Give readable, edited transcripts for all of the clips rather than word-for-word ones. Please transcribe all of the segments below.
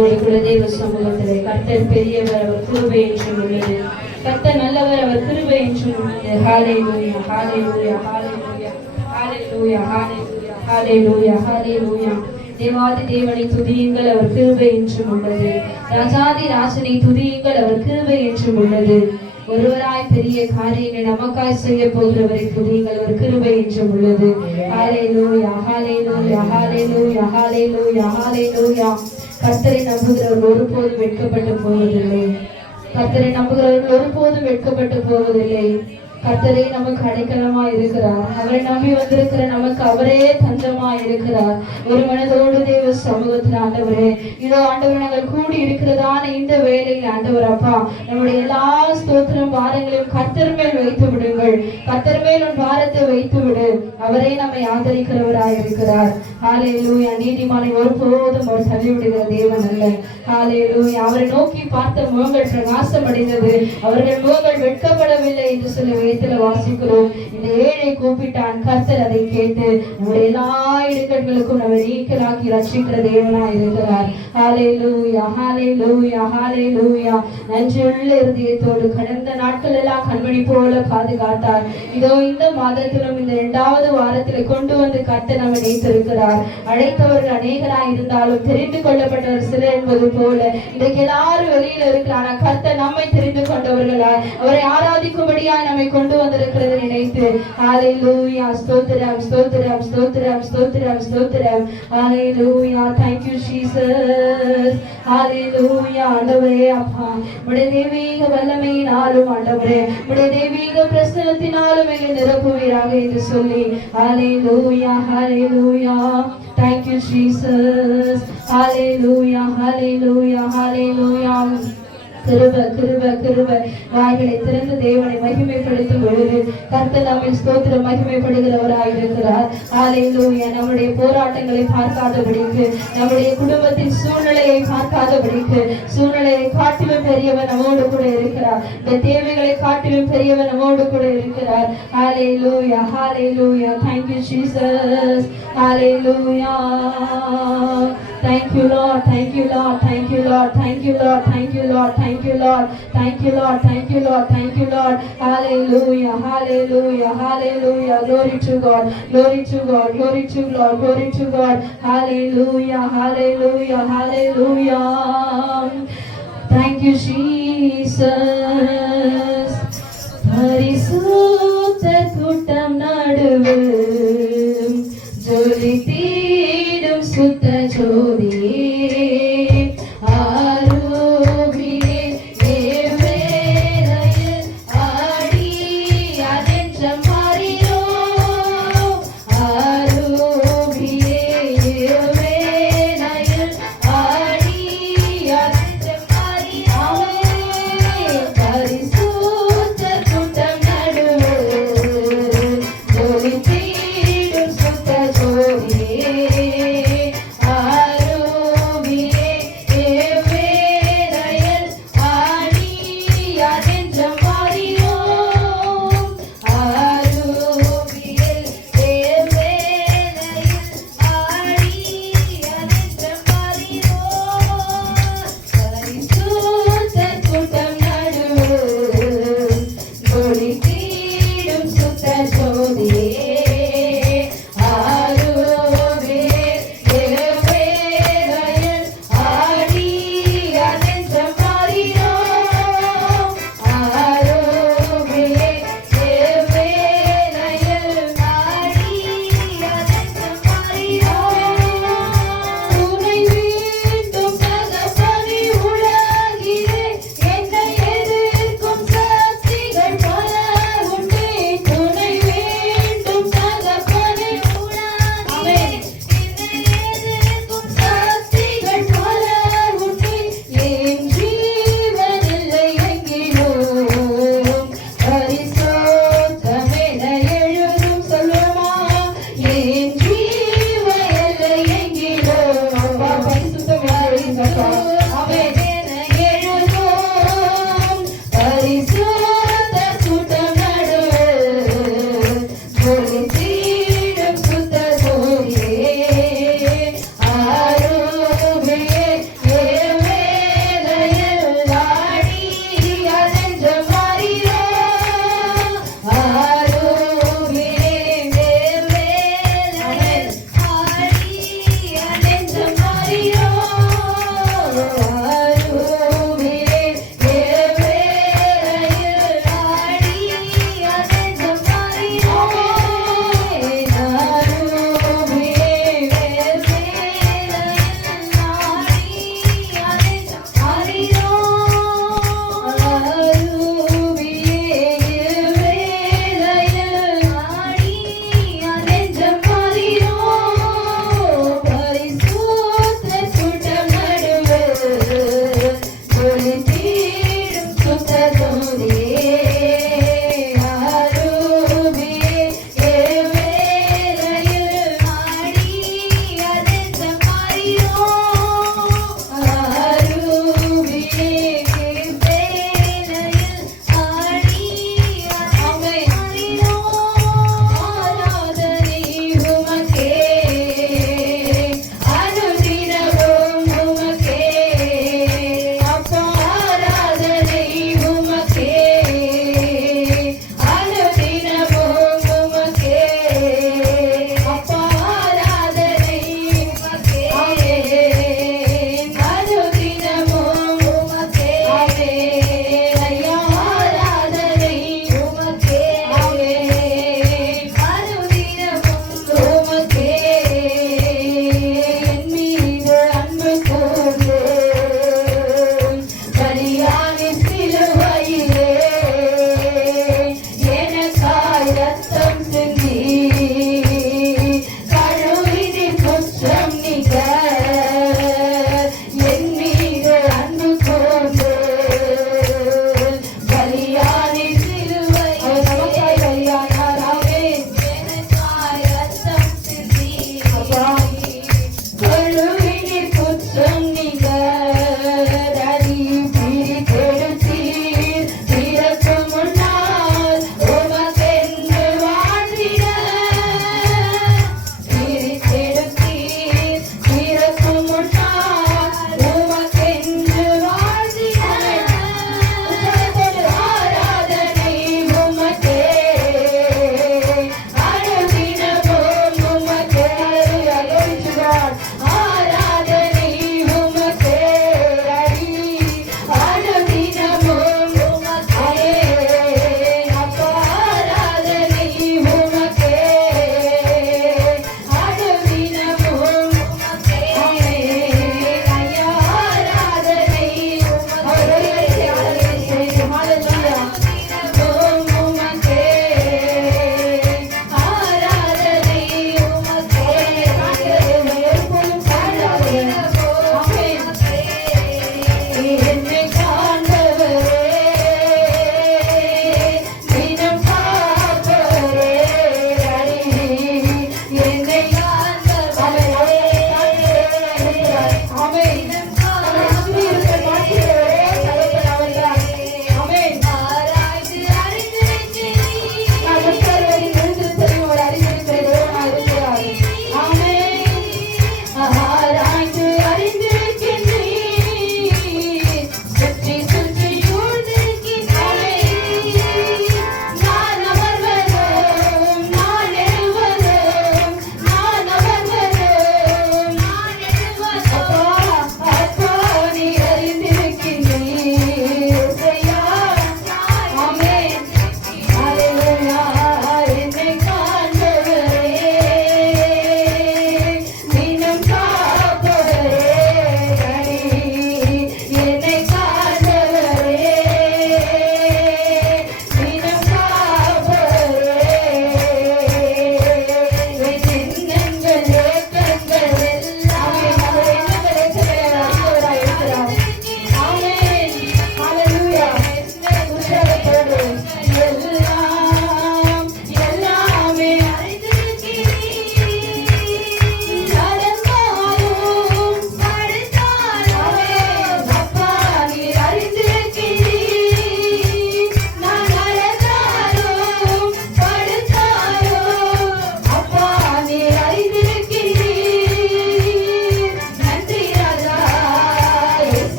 குலதெய்வ சமூகத்திலே கர்த்தர் பெரியவர், அவர் கிருபை என்றும் உள்ளது. கர்த்தர் நல்லவர், அவர் கிருபை என்றும் உள்ளது. ஹல்லேலூயா, ஹல்லேலூயா, ஹல்லேலூயா, ஹல்லேலூயா, ஹல்லேலூயா, ஹல்லேலூயா, ஹல்லேலூயா. தேவாதி தேவனை துதியுங்கள், அவர் கிருபை என்றும் உள்ளது. ராஜாதி ராஜனை துதியுங்கள், அவர் கிருபை என்றும் உள்ளது. ஒருவராய் பெரிய காரியங்களை நமக்காய் செய்ய போகிறவரை துதியுங்கள், அவர் கிருபை என்றும் உள்ளது. ஹல்லேலூயா, ஹல்லேலூயா, ஹல்லேலூயா, ஹல்லேலூயா, ஹல்லேலூயா. கர்த்தரை நம்புகிறவர்கள் ஒருபோதும் வெட்கப்பட்டு போவதில்லை. கர்த்தரை நம்புகிறவர்கள் ஒருபோதும் வெட்கப்பட்டு போவதில்லை. கர்த்தரே நமக்கு அடைக்கலமா இருக்கிறார். அவரை நம்பி வந்திருக்கிற நமக்கு அவரே தஞ்சமா இருக்கிறார். ஒரு மனதோடு தேவ சமூகத்தில் ஆண்டவரே, இதோ ஆண்டவர் நாங்கள் கூடி இருக்கிறதான இந்த வேலையில் ஆண்டவர் அப்பா, நம்முடைய எல்லா ஸ்தோத்திரம் பாரங்களையும் கர்த்தர் மேல் வைத்து விடுங்கள். கர்த்தர் மேல் உன் பாரத்தை வைத்து விடு. அவரே நம்மை ஆதரிக்கிறவராய் இருக்கிறார். ஹல்லேலூயா. நீதிமானை ஒருபோதும் அவர் தள்ளிவிடுகிற தேவன் அல்ல. ஹல்லேலூயா. அவரை நோக்கி பார்த்த முகங்கள் பிரகாசம் அடைந்தது, அவர்கள் முகங்கள் வெட்கப்படவில்லை என்று சொல்லி வாசிக்கிறோம். இந்த ஏழை கூப்பிட்டான், கர்த்தர் அதை கேட்டு நம்முடைய எல்லா இடுக்கண்களுக்கும் நம்ம நீக்கலாக்கி ரட்சிக்கிற தேவனாய் இருக்கிறார். ஹல்லேலூயா, ஹல்லேலூயா, ஹல்லேலூயா. நன்றியுள்ள இருதயத்தோடு கடந்த நாட்கள் எல்லாம் கண்மணி போல பாதுகாத்தார். இதோ இந்த மாதத்திலும் இந்த 2வது வாரத்திலே கொண்டு வந்து கர்த்தர் நம்மை நினைத்திருக்கிறார். அழைத்தவர்கள் அநேகராய் இருந்தாலும் தெரிந்து கொள்ளப்பட்டவர் சிலர் என்பது போல இன்றைக்கு எல்லாரும் வெளியில இருக்கிறார். கர்த்தர் நம்மை தெரிந்து கொண்டவர்களாய் அவரை ஆராதிக்கும்படியாய் நம்மை கொண்டு வந்திருக்கிறது நினைத்து ஹல்லேலூயா. ஸ்தோத்திரம், ஸ்தோத்திரம், ஸ்தோத்திரம், ஸ்தோத்திரம், ஸ்தோத்திரம். ஹல்லேலூயா. Thank you Jesus. ஹல்லேலூயா. ஆண்டவரே அப்பா, உம்முடைய தெய்வீக வல்லமையினாலும் ஆண்டவரே, உம்முடைய தெய்வீக பிரசன்னத்தினாலும் என்னை நிரப்புவீராக என்று சொல்லி ஹல்லேலூயா, ஹல்லேலூயா. Thank you Jesus. ஹல்லேலூயா, ஹல்லேலூயா, ஹல்லேலூயா. கிருப கிருப கிருப. வாய்களை திறந்து தேவனை மகிமைப்படுத்தும் பொழுது கர்த்தர் நம்மை ஸ்தோத்திரம் மகிமைப்படுகிறவராய் இருக்கிறார். ஹல்லேலூயா. நம்முடைய போராட்டங்களை பார்க்காதபடிக்கு, நம்முடைய குடும்பத்தின் சூழ்நிலையை பார்க்காதபடிக்கு, சூழ்நிலையை காட்டிலும் பெரியவர் நம்மோடு கூட இருக்கிறார். இந்த தேவைகளை காட்டிலும் பெரியவர் நம்மோடு கூட இருக்கிறார். ஹல்லேலூயா, ஹல்லேலூயா. Thank you Jesus. Hallelujah. Thank you Lord, thank you Lord, thank you Lord, thank you Lord, thank you Lord, thank you Lord, thank you Lord, thank you Lord, thank you Lord. Hallelujah, hallelujah, hallelujah. Glory to God, glory to God, glory to God, glory to God. Hallelujah, hallelujah, hallelujah. Thank you Jesus. பரிசுத்தர் கூட்டம் நடுவில் ஜொலி தீடும் சுத்த ஜோதியே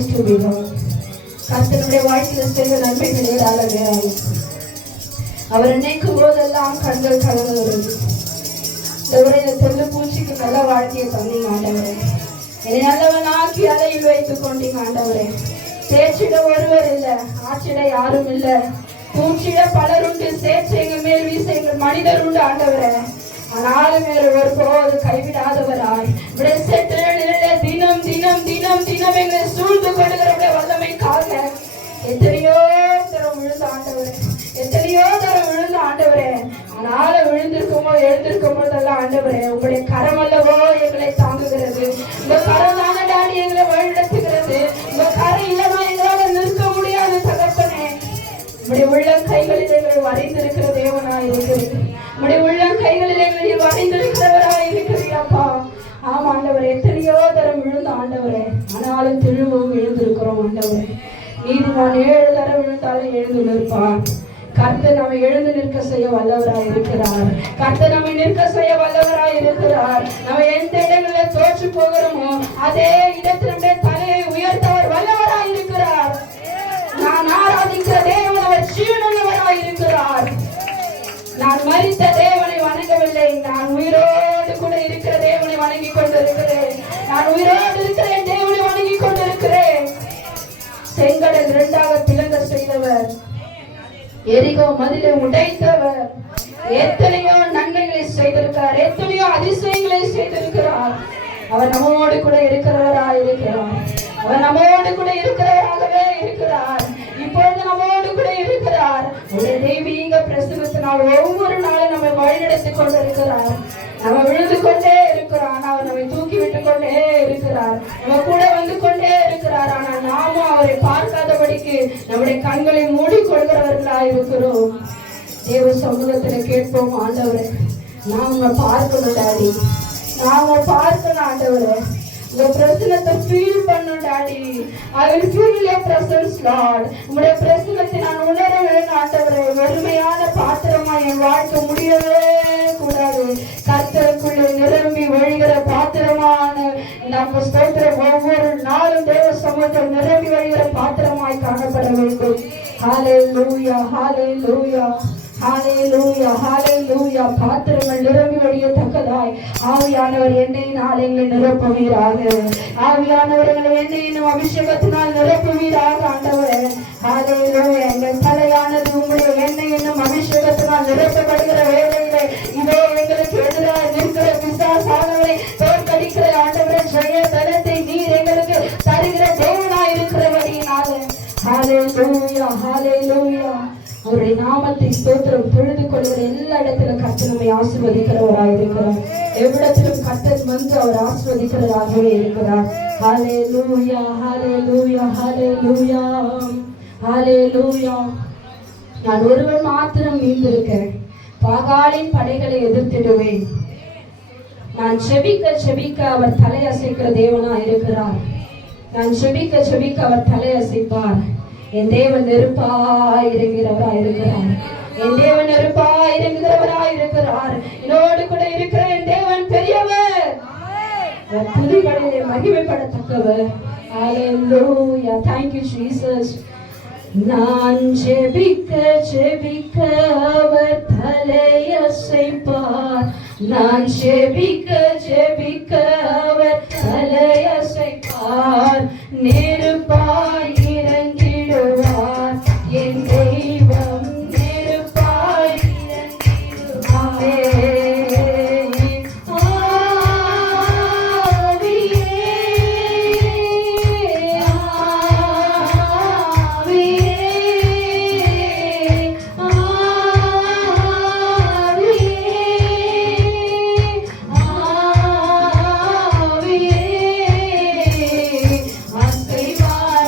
praise to be Lord. கர்த்தருடைய வாழ்க்கையில் செய்த நன்மைகள் ஏராளம். அவர் நினைக்கும் போதெல்லாம் கண்கள் கலங்குகிறது. இந்த உரையில தெல்லு பூச்சிக்கு நல்ல வாழ்க்கையை தந்தீங்க ஆண்டவரே. என்னை நல்லவன் ஆக்கி அலையில் வைத்துக் கொண்டீங்க ஆண்டவரே. தேர்ச்சிட ஒருவர் இல்லை, ஆட்சிட யாரும் இல்லை. பூச்சிட பலர் உண்டு, சேர்ச்சி எங்கள் மேல் வீச எங்கள் மனிதர் உண்டு ஆண்டவரே. ஆனாலும் ஒரு போது கைவிடாதவராய் தினம் தினம் தினம் தினம் எங்களை சூழ்ந்து கொள்ளுகிற வல்லமைக்காக எத்தனையோ தரம் விழுந்த ஆண்டவரே, எத்தனையோ தரம் விழுந்த ஆண்டவரே. ஆனாலும் விழுந்திருக்குமோ எழுந்திருக்கும் போதெல்லாம் ஆண்டவரே, உங்களுடைய கரம் அல்லவோ எங்களை தாங்குகிறது. உங்க கரம் தானே டாடி எங்களை வழிநடத்துகிறது. உங்க கரம் இல்லமா எங்களால நிற்க முடியாது தகப்பனே. உங்களுடைய உள்ளம் கைகளில் எங்களை வரைந்திருக்கிற தேவனாய் இருக்கிறது. உங்களுடைய உள்ளம் கைகளில் எங்களை வரைந்திருக்கிறவராய் இருக்கிறீரப்பா. ஆமா ஆண்டவரே, எத்தனையோ தரம் விழுந்த ஆண்டவரே, ஆனாலும் திரும்பவும் எழுந்திருக்கிறோம் ஆண்டவரே. நீதிமான் 7 தரம் விழுந்தாலும் எழுந்து நிற்பார். கர்த்தர் நம்மை எழுந்து நிற்க செய்ய வல்லவராய் இருக்கிறார். கர்த்தர் நம்மை நிற்க செய்ய வல்லவராய் இருக்கிறார். நம்ம எந்த இடங்களில் தோற்று போகிறோமோ அதே இடத்தில் நம்முடைய தலையை உயர்த்தவர் வல்லவராய் இருக்கிறார். நான் ஆராதிக்கிற தேவன் அவர் ஜீவனுள்ளவராய் இருக்கிறார். நான் மரித்த தேவனை வணங்கவில்லை, நான் உயிரோடு கூட இருக்கிற தேவனை வணங்கி கொண்டிருக்கிறேன். நான் உயிரோடு இருக்கிறேன், தேவனை வணங்கி கொண்டிருக்கிறேன். செங்கடல் 2ஆக பிளங்க செய்தவர், எரிகோ மதிலை உடைத்தவர், எத்தனையோ நன்மைகளை செய்திருக்கிறார், எத்தனையோ அதிசயங்களை செய்திருக்கிறார். அவர் நம்மோடு கூட இருக்கிறவராய் இருக்கிறார். அவர் நம்மோடு கூட இருக்கிறவராகவே இருக்கிறார். இப்பொழுது நம்மோடு கூட இருக்கிறார். ஒரு தெய்வீக பிரசனத்தினால் ஒவ்வொரு நாளும் நம்மை வழிநடத்திக் கொண்டிருக்கிறார். நம்ம விழுந்து கொண்டே இருக்கிறார், அவர் நம்மை தூக்கி விட்டு கொண்டே இருக்கிறார். நம்ம கூட வந்து கொண்டே இருக்கிறார். ஆனால் நாமும் அவரை பார்க்காதபடிக்கு நம்முடைய கண்களை மூடிக்கொள்கிறவர்களாய் இருக்கிறோம். தேவ சமூகத்துல கேட்போம், ஆண்டவரே நாம பார்க்கணும் டாடி, நாம பார்க்கணும் ஆண்டவரே. உங்க பிரசனத்தை ஃபீல் பண்ணும் daddy. I will feel your presence Lord. உங்களுடைய பிரசனத்தை நான் உணர வேண்டும் ஆண்டவரே. வெறுமையான பாத்திரமா என் வாழ்க்கை முடியவே கூடாது. கர்த்தருக்குள்ளே நிரம்பி வழிகிற பாத்திரமான நம்ம ஸ்தோத்திரம் ஒவ்வொரு நாளும் தேவ சமூகத்தில் நிரம்பி வழிகிற பாத்திரமாய் காணப்பட வேண்டும். ஹalleluya ஹalleluya ஹalleluya ஹalleluya. பாத்திரங்கள் நிரம்பி வழியத்தக்கதாய் ஆவியானவர் என்னை நாளெங்களை நிரப்புவீராக. ஆவியானவர்களை என்னை இன்னும் அபிஷேகத்தினால் நிரப்புவீராக ஆண்டவரே. ஹalleluya. எங்கள் தலையானது உங்களுடைய எண்ணெய் இன்னும் அபிஷேகத்தினால் நிரப்பப்படுகிற வேளையிலே இதோ எங்களுக்கு எதிராக நிற்கிற பிசாசானவரை தோற்கடிக்கிற ஆண்டவரே, ஜெய பலத்தை நீர் எங்களுக்கு தருகிற தேவனாய் இருக்கிறபடியினாலே ஹalleluya ஹalleluya. அவருடைய நாமத்தை ஸ்தோத்திரம் தொழுது கொள்கிற எல்லா இடத்திலும் கர்த்தர் நம்மை ஆசீர்வதிக்கிறவராக இருக்கிறார். எவ்விடத்திலும் கர்த்தர் வந்து அவர் ஆசீர்வதிக்கிறவராகவே இருக்கிறார். ஹalleluya ஹalleluya ஹalleluya ஹalleluya. நான் ஒருவன் மாத்திரம் மீந்திருக்கிறேன், பாகாலின் படைகளை எதிர்த்திடுவேன். நான் செபிக்க செபிக்க அவர் தலை அசைக்கிற தேவனா இருக்கிறார். நான் செபிக்க செபிக்க அவர் தலை அசைப்பார். என் தேவன் நெருப்பாய் இறங்குகிறவராய் இருக்கிறார். என் தேவன் நெருப்பாய் இறங்குகிறவராய் இருக்கிறார். என்னோடு கூட இருக்கிற என் தேவன் பெரியவர், துதிகளிலே மகிமைப்படத்தக்கவர். ஹalleluya. Thank you Jesus. நான் ஜெபிக்க ஜெபிக்க அவர் தலையசைப்பார். நான் ஜெபிக்க ஜெபிக்க அவர் தலையசைப்பார். நெருப்பாய் இறங்கிடுவார் என் தெய்வம், நெருப்பாய் இறங்கிடுவார். அசைவார்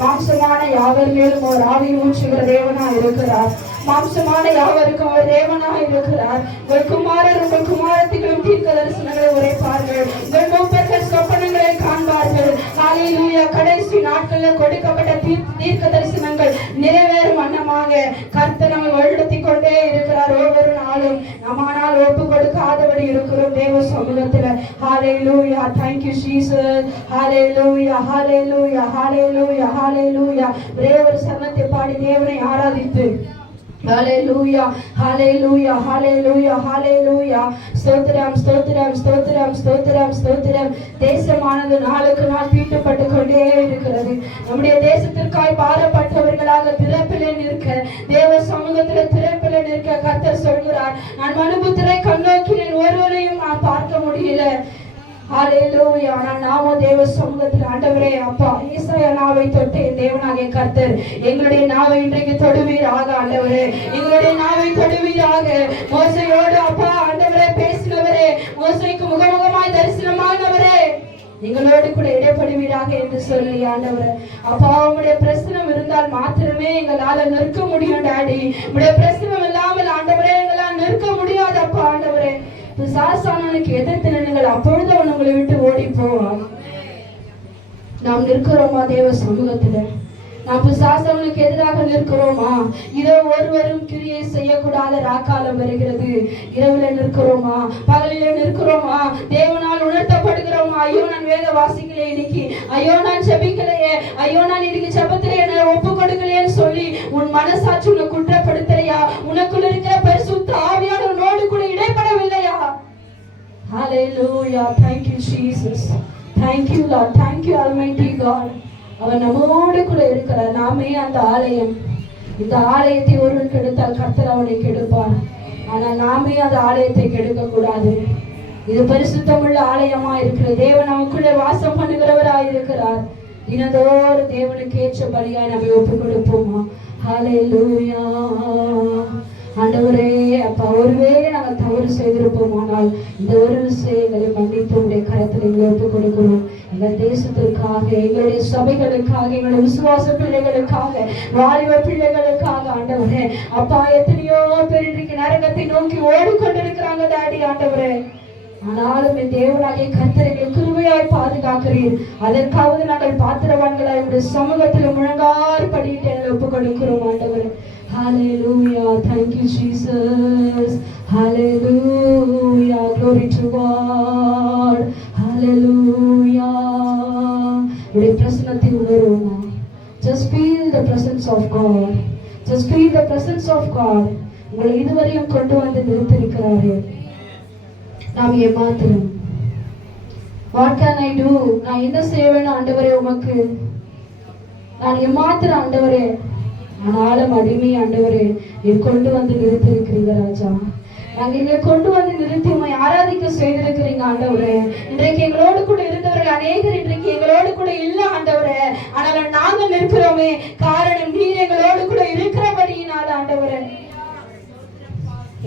மாம்சமான யாவர் மேலும் ஒரு ஆவி ஊற்றுகிற தேவனாய் இருக்கிறார். மாம்சமான யாவருக்கும் அவர் தேவனாய் இருக்கிறார். உங்கள் குமாரர் உங்கள் குமாரத்திகளும் தீர்க்க தரிசனங்களை உரைப்பார்கள். உங்கள் மூப்பர்கள் சொப்பனங்களை காண்பார்கள். ஹல்லேலூயா. கடைசி நாட்களில் கொடுக்கப்பட்ட தீர்க்க தரிசனங்கள் நிறைவேறும் வண்ணமாக கர்த்தர் நம்மை வழிநடத்திக் கொண்டே இருக்கிறார். ஒவ்வொரு நாளும் நம்மானால் ஒப்பு கொடுக்காதபடி இருக்கிறோம் தேவ சமூகத்தில். ஹல்லேலூயா. Thank you Jesus. ஹல்லேலூயா ஹல்லேலூயா ஹல்லேலூயா ஹல்லேலூயா. தேவர் சரணத்தை பாடி தேவனை ஆராதித்து ஹல்லேலூயா ஹல்லேலூயா ஹல்லேலூயா ஹல்லேலூயா. ஸ்தோத்திரம் ஸ்தோத்திரம் ஸ்தோத்திரம் ஸ்தோத்திரம் ஸ்தோத்திரம். தேசமானது நாளுக்கு நாள் தீட்டுப்பட்டு கொண்டே இருக்கிறது. நம்முடைய தேசத்திற்காய் பாரப்பட்டவர்களாக திறப்பிலே நிற்க, தேவ சமூகத்தில் திறப்பிலே நிற்க கர்த்தர் சொல்கிறார், நான் மனுபுத்திரை கண்ணோக்கினேன், ஒருவரையும் நான் பார்க்க முடியல. ஹல்லேலூயா. நாமோ தேவ சமூகத்தில் ஆண்டவரே அப்பா ஈசாயா நாவை தொட்டு தேவனாகிய கர்த்தர் எங்களுடைய நாவை இன்றைக்கு தொடுவீராக. ஆண்டவரே எங்களுடைய நாவை தொடுவீராக. மோசையோடு அப்பா ஆண்டவரே பேசினவரே, மோசைக்கு முகமுகமாய் தரிசனமானவரே, எங்களோடு கூட இடைப்படுவீராக என்று சொல்லி ஆண்டவரே அப்பா உங்களுடைய பிரசனம் இருந்தால் மாத்திரமே எங்களால நிற்க முடியும். டாடி உங்களுடைய பிரசனம் இல்லாமல் ஆண்டவரே எங்களால் நிற்க முடியாது. அப்பா ஆண்டவரே பிசாசானவனுக்கு எதிர்த்து நின்னுங்கள், அப்பொழுது அவன் உங்களை விட்டு ஓடி போவான். நாம் நிற்கிறோமா தேவ சமூகத்துல? நாம் பிசாசானவனுக்கு எதிராக நிற்கிறோமா? இதோ ஒருவரும் கிரியை செய்யக்கூடாத ராக்காலம் வருகிறது. இரவுல நிற்கிறோமா? பகலில நிற்கிறோமா? தேவனால் உணர்த்தப்படுகிறோமா? ஐயோ நான் வேத வாசிக்கலையே இன்னைக்கு, ஐயோ நான் ஜெபிக்கலையே, ஐயோ நான் இன்னைக்கு ஜெபத்திலே என்ன ஒப்பு கொடுக்கலையேன்னு சொல்லி உன் மனசாட்சி உன்னை குற்றப்படுத்தலையா? உனக்குள்ள இருக்கிற பரிசுத்த ஆவியான உன்னோடு கூட இடைப்படவில்லையா? Hallelujah. Thank you Jesus. Thank you Lord. Thank you Almighty God. அவர் நம்மோடு கூட இருக்கிறார். நாமே அந்த ஆலயம். இந்த ஆலயத்தை ஒருவன் கெடுத்தால் கர்த்தர் அவனை கெடுப்பார். ஆனால் நாமே அந்த ஆலயத்தை கெடுக்க கூடாது. இது பரிசுத்தமுள்ள ஆலயமா இருக்கிற தேவன் நமக்குள்ளே வாசம் பண்ணுகிறவராய் இருக்கிறார். தினந்தோறு தேவனுக்கு ஏற்ற பலியாய் நம்ம ஒப்பு கொடுப்போமா? ஹல்லேலூயா. ஆண்டவரே அப்பா ஒருவேளை நாங்கள் தவறு செய்திருப்போமானால் இந்த ஒரு விஷயங்களை மன்னித்து உடைய கரத்தில் எங்களை ஒப்புக் கொடுக்கிறோம். எங்கள் தேசத்திற்காக, எங்களுடைய சபைகளுக்காக, எங்களுடைய விசுவாச பிள்ளைகளுக்காக, வாலிப பிள்ளைகளுக்காக ஆண்டவரே அப்பா எத்தனையோ பேர் இன்றைக்கு நரகத்தை நோக்கி ஓடிக்கொண்டிருக்கிறாங்க டாடி. ஆண்டவரே ஆனாலும் என் தேவனாகிய கர்த்தர் எங்களை கிருபையாய் பாதுகாக்கிறீர். அதற்காவது நாங்கள் பாத்திரவான்களாய் உடைய சமூகத்தில் முழங்கார் படியிட்டு எங்களை ஒப்புக் கொடுக்கிறோம் ஆண்டவரே. Hallelujah. Thank you Jesus. Hallelujah. Glory to God. Hallelujah. உடைய பிரசன்னத்தை உணர்வோமா? Just feel the presence of God. Just feel the presence of God. உங்களை இதுவரையும் கொண்டு வந்து நிறுத்திருக்கிறாரே. நாம் ஏமாத்திரம். What can I do? நான் என்ன செய்வேன் ஆண்டவரே உமக்கு? நான் ஏமாத்திரம் ஆண்டவரே. ஆனாலும் அடிமை ஆண்டவரே நீர் கொண்டு வந்து நிறுத்திருக்கிறீங்க ராஜா. நாங்க இங்க கொண்டு வந்து நிறுத்தி உம்மை ஆராதிக்க செய்திருக்கிறீங்க ஆண்டவரே. இன்றைக்கு எங்களோடு கூட இருந்தவர்கள் அநேகர் இன்றைக்கு எங்களோடு கூட இல்ல ஆண்டவரே. ஆனாலும் நாங்க நிற்கிறோமே, காரணம் நீர் எங்களோடு கூட இருக்கிறபடியினால் ஆண்டவரே.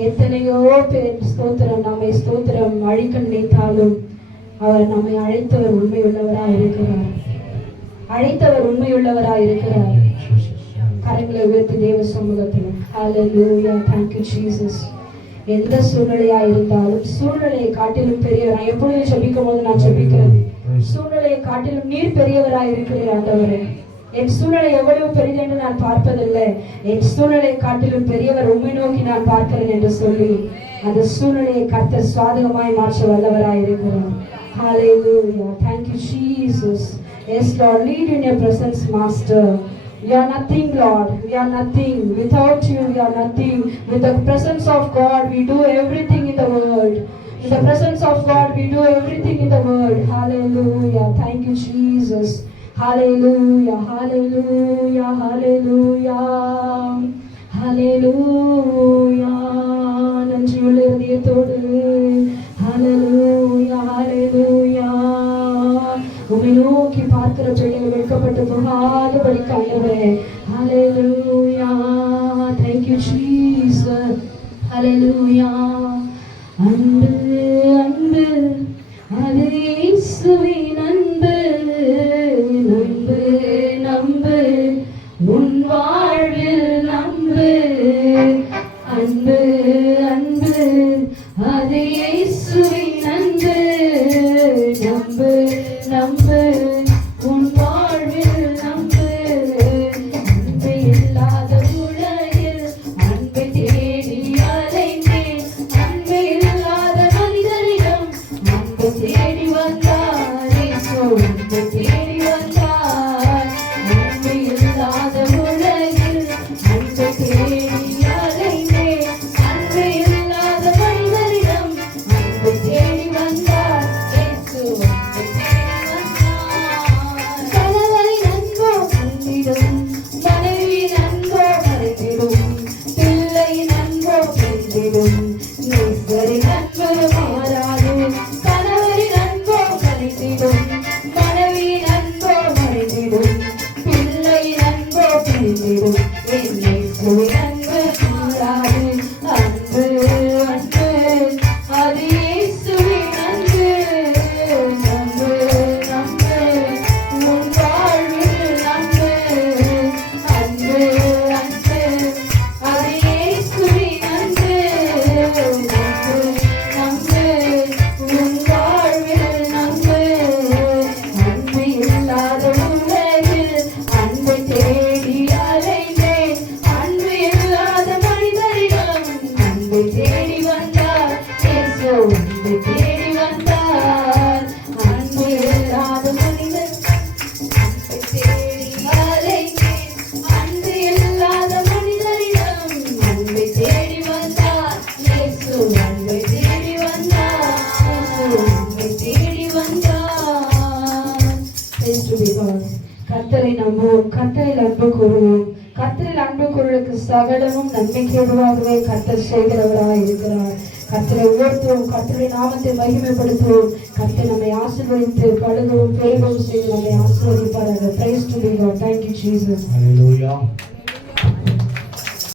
எத்தனையோ பேர் ஸ்தோத்திரம், நம்மை ஸ்தோத்திரம் அழிக்க நினைத்தாலும் அவர் நம்மை அழைத்தவர் உண்மையுள்ளவராய் இருக்கிறார். அழைத்தவர் உண்மையுள்ளவராய் இருக்கிறார். கரங்களை உயர்த்தி தேவ சமூகத்தில் ஹல்லேலூயா. Thank you Jesus. எந்த சூழ்நிலையா இருந்தாலும் சூழ்நிலையை காட்டிலும் பெரியவர். நான் எப்பொழுதும் ஜெபிக்கும் போது நான் ஜெபிக்கிறேன், சூழ்நிலையை காட்டிலும் நீர் பெரியவராய் இருக்கிறீர் ஆண்டவரே. என் சூழ்நிலை எவ்வளவு பெரியது என்று நான் பார்ப்பதில்லை, என் சூழ்நிலையை காட்டிலும் பெரியவர் உம்மை நோக்கி நான் பார்க்கிறேன் என்று சொல்லி அந்த சூழ்நிலையை கர்த்தர் சுவாதகமாய் மாற்ற வல்லவராய் இருக்கிறார். Hallelujah. Thank you Jesus. Yes Lord, lead in your presence Master. We are nothing Lord, we are nothing. Without you we are nothing. With the presence of God we do everything in the world. In the presence of God we do everything in the world. Hallelujah. Thank you Jesus. Hallelujah. Hallelujah. Hallelujah. Hallelujah. நன்றியுள்ள இதயத்தோடு Hallelujah. Hallelujah. உம்மை நோக்கி பார்க்கிற பிள்ளைகள் வெட்கப்பட்டு போகாதபடி ஆண்டவரே. Hallelujah. Thank you Jesus. Hallelujah. அன்பு அன்பு அது இயேசுவின் அன்பு. நம்பு நம்பு உன் வாழ்வில் நம்பு. அன்பு அன்பு அது இயேசுவின் அன்பு. நம்பு நம்பு உன் வாழ்வில் நம்பு. அன்பு இல்லாத உலகில் அன்பை தேடி அலைந்தேன். அன்பு இல்லாத மனிதரிடம் அன்பு தேடி வந்தார் இயேசு. அன்பு தேடி வந்தார். அன்பு இல்லாத உலகில் அன்பை தேடி அலைந்தேன். அன்பு இல்லாத மனிதரிடம் அன்பு தேடி வந்தார் இயேசு. அன்பு தேடி வந்தார். கணவரின் அன்போ மன்னிடும், மனைவியின் அன்போ மறைந்திடும், பிள்ளையின் அன்போ பெருந்திடும், நேசரின் அன்பு மாறாது. கணவரின் அன்போ மறைந்திடும், மனைவியின் அன்போ மறைந்திடும், பிள்ளையின் அன்போ பெருந்திடும், என் நேசரின் அன்பு மாறாது. அன்பு அன்பு அது இயேசுவின் அன்பு. நம்பு நம்பு உன் வாழ்வில் நம்பு. அன்பு அன்பு அது இயேசுவின் அன்பு. நம்பு நம்பு உன் வாழ்வில் நம்பு. அன்பு இல்லாத உலகில் அன்பை தேடி அலைந்தேன். அன்பு இல்லாத மனிதரிடம் அன்பை தேடி வந்தார் இயேசு. அன்பை தேடி வந்தார். அன்பு இல்லாத மனிதர் அன்பை தேடி அலைந்தேன். அன்பு இல்லாத மனிதரிடம் அன்பை தேடி வந்தார் இயேசு. அன்பை தேடி வந்தார் இயேசு. அன்பை தேடி வந்தார். Praise to be God. கர்த்தரை நம்புவோம், கர்த்தரில் அன்பு கூறுவோம். கர்த்தரில் அன்பு கூறுவதற்கு சகலமும் நன்மைக்கு ஏதுவாகவே கர்த்தர் செய்கிறவராய் இருக்கிறார். கர்த்தரை உயர்த்துவோம், கர்த்தருடைய நாமத்தை மகிமைப்படுத்துவோம். கர்த்தர் நம்மை ஆசீர்வதித்து பழுகவும் பெருகவும் செய்து நம்மை ஆசீர்வதிப்பார்கள். Praise to be God. Thank you Jesus. Hallelujah.